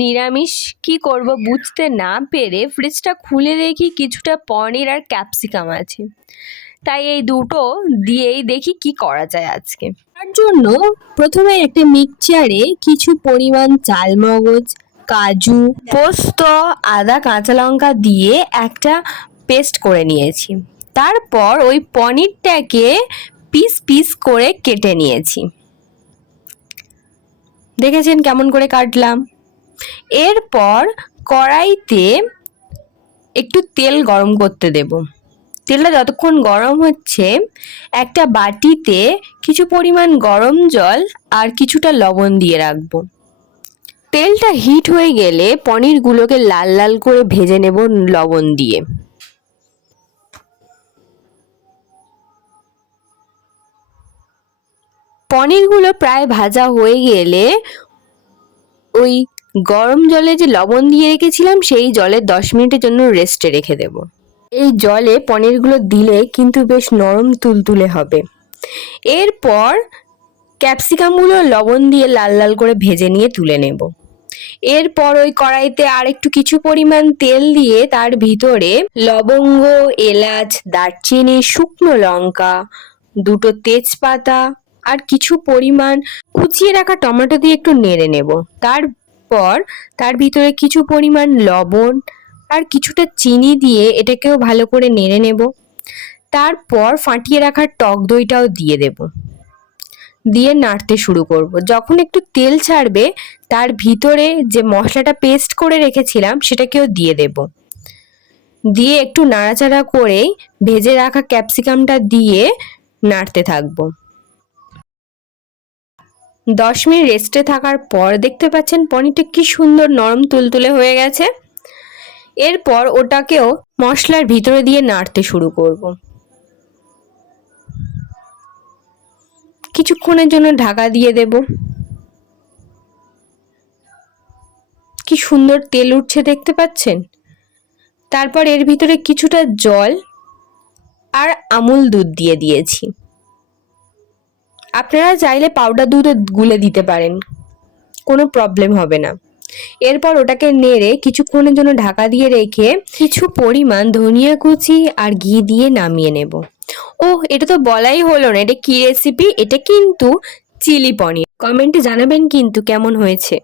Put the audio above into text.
নিরামিষ কি করব বুঝতে না পেরে ফ্রিজটা খুলে দেখি কিছুটা পনির আর ক্যাপসিকাম আছে, তাই এই দুটো দিয়েই দেখি কি করা যায় আজকে। তার জন্য প্রথমে একটা মিক্সচারে কিছু পরিমাণ চালমগজ, কাজু, পোস্ত, আদা, কাঁচা লঙ্কা দিয়ে একটা পেস্ট করে নিয়েছি। তারপর ওই পনিরটাকে পিস পিস করে কেটে নিয়েছি। দেখেছেন কেমন করে কাটলাম। এরপর কড়াইতে একটু তেল গরম করতে দেব। তেলটা যতক্ষণ গরম হচ্ছে একটা বাটিতে কিছু পরিমাণ গরম জল আর কিছুটা লবণ দিয়ে রাখবো। তেলটা হিট হয়ে গেলে পনিরগুলোকে লাল লাল করে ভেজে নেব লবণ দিয়ে। পনিরগুলো প্রায় ভাজা হয়ে গেলে ওই গরম জলে যে লবণ দিয়ে রেখেছিলাম সেই জলে 10 মিনিটের জন্য রেস্টে রেখে দেব। এই জলে পনিরগুলো দিলে কিন্তু বেশ নরম তুলতুলে হবে। এরপর ক্যাপসিকামগুলো লবণ দিয়ে লাল লাল করে ভেজে নিয়ে তুলে নেব। এরপর ওই কড়াইতে আর একটু কিছু পরিমাণ তেল দিয়ে তার ভিতরে লবঙ্গ, এলাচ, দারচিনি, শুকনো লঙ্কা, দুটো তেজপাতা আর কিছু পরিমাণ কুচিয়ে রাখা টমেটো দিয়ে একটু নেড়ে নেব। তারপর তার ভিতরে কিছু পরিমাণ লবণ আর কিছুটা চিনি দিয়ে এটাকেও ভালো করে নেড়ে নেব। তারপর ফাটিয়ে রাখা টক দইটাও দিয়ে দেব, দিয়ে নাড়তে শুরু করব। যখন একটু তেল ছাড়বে তার ভিতরে যে মশলাটা পেস্ট করে রেখেছিলাম সেটাকেও দিয়ে দেব। দিয়ে একটু নাড়াচাড়া করে ভেজে রাখা ক্যাপসিকামটা দিয়ে নাড়তে থাকবো। 10 মিনিট রেস্টে থাকার পর দেখতে পাচ্ছেন পনিরটা কি সুন্দর নরম তুলতুলে হয়ে গেছে। এরপর ওটাকেও মশলার ভিতরে দিয়ে নাড়তে শুরু করব। কিছুক্ষণের জন্য ঢাকা দিয়ে দেব। কি সুন্দর তেল উঠছে দেখতে পাচ্ছেন। তারপর এর ভিতরে কিছুটা জল আর আমুল দুধ দিয়ে দিয়েছি। আপনারা চাইলে পাউডার দুধও গুলে দিতে পারেন, কোনো প্রবলেম হবে না। এরপর ওটাকে নেড়ে কিছুক্ষণের জন্য ঢাকা দিয়ে রেখে কিছু পরিমাণ ধনিয়া কুচি আর ঘি দিয়ে নামিয়ে নেব। এটা তো বলাই হলো না, এটা কি রেসিপি? এটা কিন্তু চিলি পনির। কমেন্টে জানাবেন কিন্তু কেমন হয়েছে।